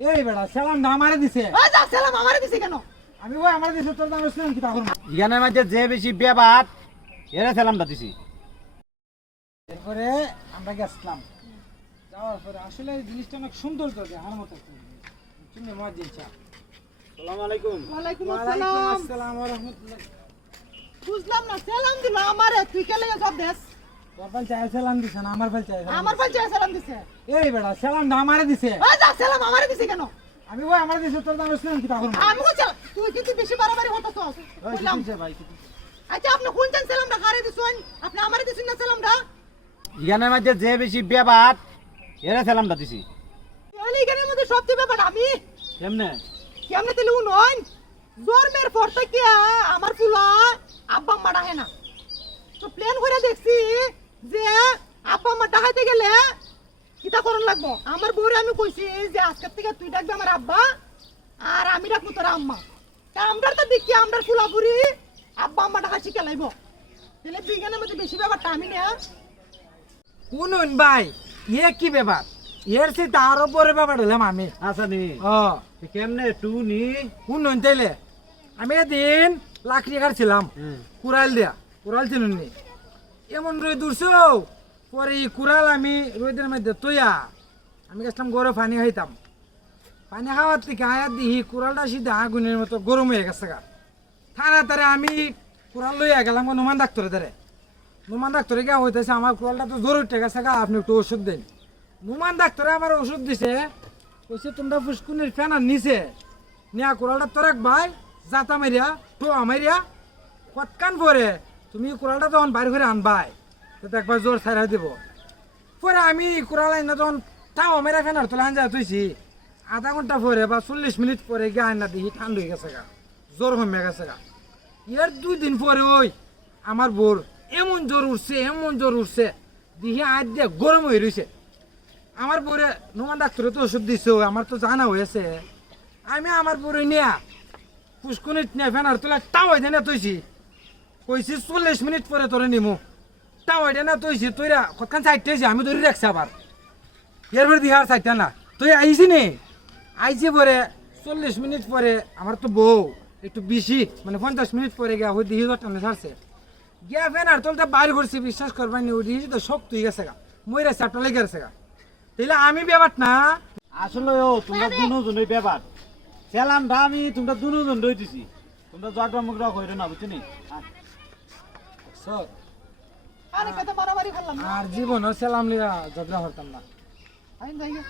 এই বেটা সালাম না আমারে দিছে। ওই যা সালাম আমারে দিছে কেন? আমি ওই আমারে দিছে তোর দাম শুনেন কি তখন। ইয়ানের মধ্যে যে বেশি বেবাত এরা সালামটা দিছি। এরপরে আমরা গেছিলাম, যাওয়ার পরে আসলে এই জিনিসটা অনেক সুন্দর তো দেখার মতো চিনে মজা ইচ্ছা। আসসালামু আলাইকুম। ওয়ালাইকুম ওয়ালাইকুম আসসালাম। আসসালাম ওয়া রাহমাতুল্লাহ। বুঝলাম না সালাম দিল আমারে, তুই কে লাগে সব দেশ? তোর ফাল চাই সালাম দিছে না আমার ফাল চাই সালাম আমার দিছে। পাল চাই সালাম দিছে। এই বেটা সালাম না আমারে দিছে। ওই যা সালাম আমারে দিছে কেন? আমি ওই আমারে দিছে তোর দাম শুনেন কি তখন। আমি কইছি তুই কিন্তু বেশি বাড়াবাড়ি হতাছস। বললাম ভাই আচ্ছা আপনি কোন চান সালামটা কারে দিছেন? আপনি আমারে দিছেন না সালামটা? ইয়ানের মধ্যে যে বেশি বেবাত এরা সালামটা দিছি। তাহলে এখানের মধ্যে সবচেয়ে ব্যাপার আমি কেমনে? কেমনে দিলে উনন জন্মের পর থেকে আমার ফুলা আব্বা আম্মা ডাকে না, তো প্ল্যান করে দেখছি যে আব্বা আম্মা ডাকাইতে গেলে কিটা করন লাগবো। আমার বউরে আমি কইছি যে আজকের থেকে তুই ডাকবি আমার আব্বা আর আমি ডাকবো তোর আম্মা। তা আমরা তো দেখি আমরা ফুলাপুরি আব্বা আম্মা ডাকা শিখে লাইব, তাহলে বিজ্ঞানের মধ্যে বেশি ব্যাপারটা আমি না। শুনুন ভাই ইয়ে কি ব্যাপার, এর সে তারও পরে ব্যাপার হলাম আমি। আচ্ছা নি ও কেমনে টুনি? শুনুন তাইলে আমি এদিন লাকড়ি কাটছিলাম কুড়াল দিয়া, কুড়াল চিনুন নি এমন রোদ দূরছ পরে এই কুড়াল আমি রোদের মধ্যে তৈয়া আমি গেছিলাম গরু পানি খাইতাম, পানি খাওয়ার থেকে আয়াত দিহি কুড়ালটা সিধা আগুনের মতো গরম হয়ে গেছে গা। তাড়াতাড়ি আমি কুড়াল লইয়া গেলাম নুমান ডাক্তারে ধরে, নুমান ডাক্তারে গিয়ে হইতেছে আমার কুড়ালটা তো জ্বর উঠে গেছে গা, আপনি একটু ওষুধ দেন। নুমান ডাক্তারে আমার ওষুধ দিছে, কইছে তোমরা ফুসকুনির ফ্যানার নিচে নিয়া কুড়ালটা তোরাক ভাই জাতা মারিয়া টোয়া মারিয়া কতকান পরে তুমি কুড়ালটা তখন বাইর করে আনবাই তো একবার জোর ছাড়া দিব। পরে আমি কুড়াল আইনা তখন টাও মেরা ফ্যানার তোলা আনজা তুইছি, আধা ঘন্টা পরে বা 40 মিনিট পরে গিয়ে আইনা দেখি ঠান্ডা হয়ে গেছে গা, জ্বর কমে গেছে গা। এর 2 দিন পরে ওই আমার বোর এমন জ্বর উঠছে এমন জ্বর উঠছে দেখি আজ দিয়ে গরম হয়ে রয়েছে। আমার বউরে নোমান ডাক্তারে তো ওষুধ দিছো, আমার তো জানা হয়েছে, আমি আমার বউরে নিয়া পুষ্কুনিত নিয়ে ফেনার তোলা টাওয়াই দেনা তৈছি, কইছি 40 মিনিট পরে তোরে নিমু, টাওয়াই দেনা তৈছি তৈরা কতখান চাইতেছি আমি ধরে রাখছি আবার এরপরে দিকে আর চাইতে না তুই আইসি নি আইসি পরে 40 মিনিট পরে আমার তো বউ একটু বেশি মানে 50 মিনিট পরে গিয়া ওই দিহি টানে ছাড়ছে গিয়া ফেনার তোলটা বাইর করছি, বিশ্বাস করবাই নি ওই দিহি তো শক্ত হয়ে গেছে গা, মইরা চাপটা লেগে গেছে গা। তাইলে আমি ব্যাপার না আসলে ও তোমরা দুজনই বেবাত সালামটা আমি তোমরা দুজন দই দিছি, তোমরা জগড়া মুগড়া কইরো না বুঝছনি। আরে কত মারামারি করলাম না আর জীবনও সালাম লিয়া ঝগড়া হতাম না। আমি যাই গে।